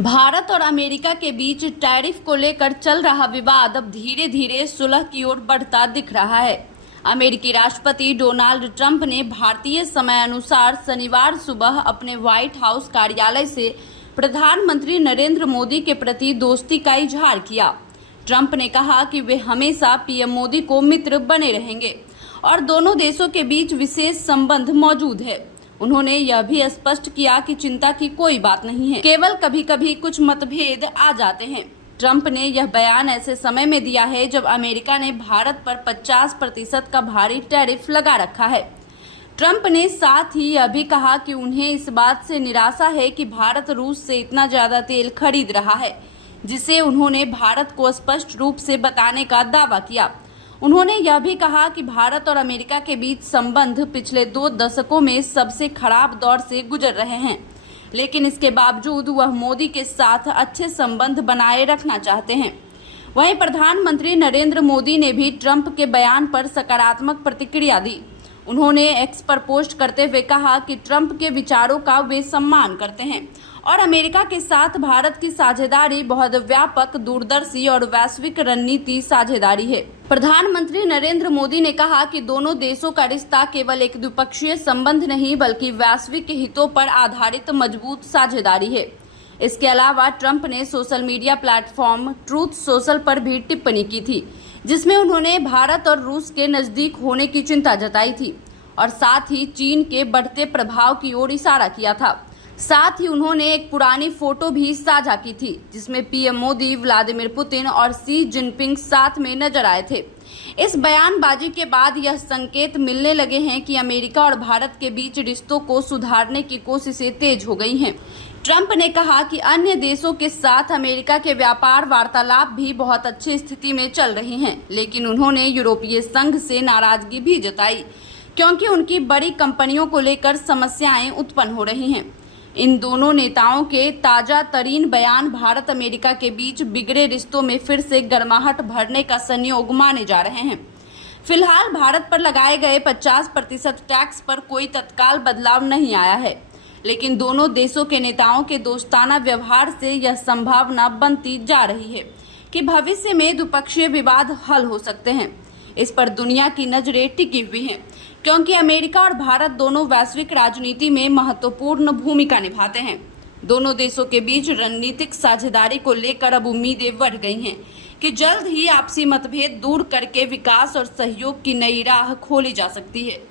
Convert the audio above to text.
भारत और अमेरिका के बीच टैरिफ को लेकर चल रहा विवाद अब धीरे धीरे सुलह की ओर बढ़ता दिख रहा है। अमेरिकी राष्ट्रपति डोनाल्ड ट्रंप ने भारतीय समय अनुसार शनिवार सुबह अपने व्हाइट हाउस कार्यालय से प्रधानमंत्री नरेंद्र मोदी के प्रति दोस्ती का इजहार किया। ट्रंप ने कहा कि वे हमेशा पीएम मोदी को मित्र बने रहेंगे और दोनों देशों के बीच विशेष संबंध मौजूद है। उन्होंने यह भी स्पष्ट किया कि चिंता की कोई बात नहीं है, केवल कभी कभी कुछ मतभेद आ जाते हैं। ट्रंप ने यह बयान ऐसे समय में दिया है जब अमेरिका ने भारत पर 50% का भारी टैरिफ लगा रखा है। ट्रंप ने साथ ही यह भी कहा कि उन्हें इस बात से निराशा है कि भारत रूस से इतना ज्यादा तेल खरीद रहा है, जिसे उन्होंने भारत को स्पष्ट रूप से बताने का दावा किया। उन्होंने यह भी कहा कि भारत और अमेरिका के बीच संबंध पिछले 2 दशकों में सबसे खराब दौर से गुजर रहे हैं, लेकिन इसके बावजूद वह मोदी के साथ अच्छे संबंध बनाए रखना चाहते हैं। वहीं प्रधानमंत्री नरेंद्र मोदी ने भी ट्रंप के बयान पर सकारात्मक प्रतिक्रिया दी। उन्होंने एक्स पर पोस्ट करते हुए कहा कि ट्रंप के विचारों का वे सम्मान करते हैं और अमेरिका के साथ भारत की साझेदारी बहुत व्यापक, दूरदर्शी और वैश्विक रणनीति साझेदारी है। प्रधानमंत्री नरेंद्र मोदी ने कहा कि दोनों देशों का रिश्ता केवल एक द्विपक्षीय संबंध नहीं बल्कि वैश्विक हितों पर आधारित मजबूत साझेदारी है। इसके अलावा ट्रंप ने social media platform truth social पर भी टिप्पणी की थी, जिसमें उन्होंने भारत और रूस के नजदीक होने की चिंता जताई थी और साथ ही चीन के बढ़ते प्रभाव की ओर इशारा किया था। साथ ही उन्होंने एक पुरानी फोटो भी साझा की थी, जिसमें पीएम मोदी, व्लादिमीर पुतिन और शी जिनपिंग साथ में नजर आए थे। इस बयानबाजी के बाद यह संकेत मिलने लगे हैं कि अमेरिका और भारत के बीच रिश्तों को सुधारने की कोशिशें तेज हो गई हैं। ट्रंप ने कहा कि अन्य देशों के साथ अमेरिका के व्यापार वार्तालाप भी बहुत अच्छी स्थिति में चल रहे हैं, लेकिन उन्होंने यूरोपीय संघ से नाराजगी भी जताई क्योंकि उनकी बड़ी कंपनियों को लेकर समस्याएं उत्पन्न हो रही हैं। इन दोनों नेताओं के ताजा तरीन बयान भारत अमेरिका के बीच बिगड़े रिश्तों में फिर से गर्माहट भरने का संयोग माने जा रहे हैं। फिलहाल भारत पर लगाए गए 50% टैक्स पर कोई तत्काल बदलाव नहीं आया है, लेकिन दोनों देशों के नेताओं के दोस्ताना व्यवहार से यह संभावना बनती जा रही है कि भविष्य में द्विपक्षीय विवाद हल हो सकते हैं। इस पर दुनिया की नजरें टिकी हुई हैं, क्योंकि अमेरिका और भारत दोनों वैश्विक राजनीति में महत्वपूर्ण भूमिका निभाते हैं। दोनों देशों के बीच रणनीतिक साझेदारी को लेकर अब उम्मीदें बढ़ गई हैं कि जल्द ही आपसी मतभेद दूर करके विकास और सहयोग की नई राह खोली जा सकती है।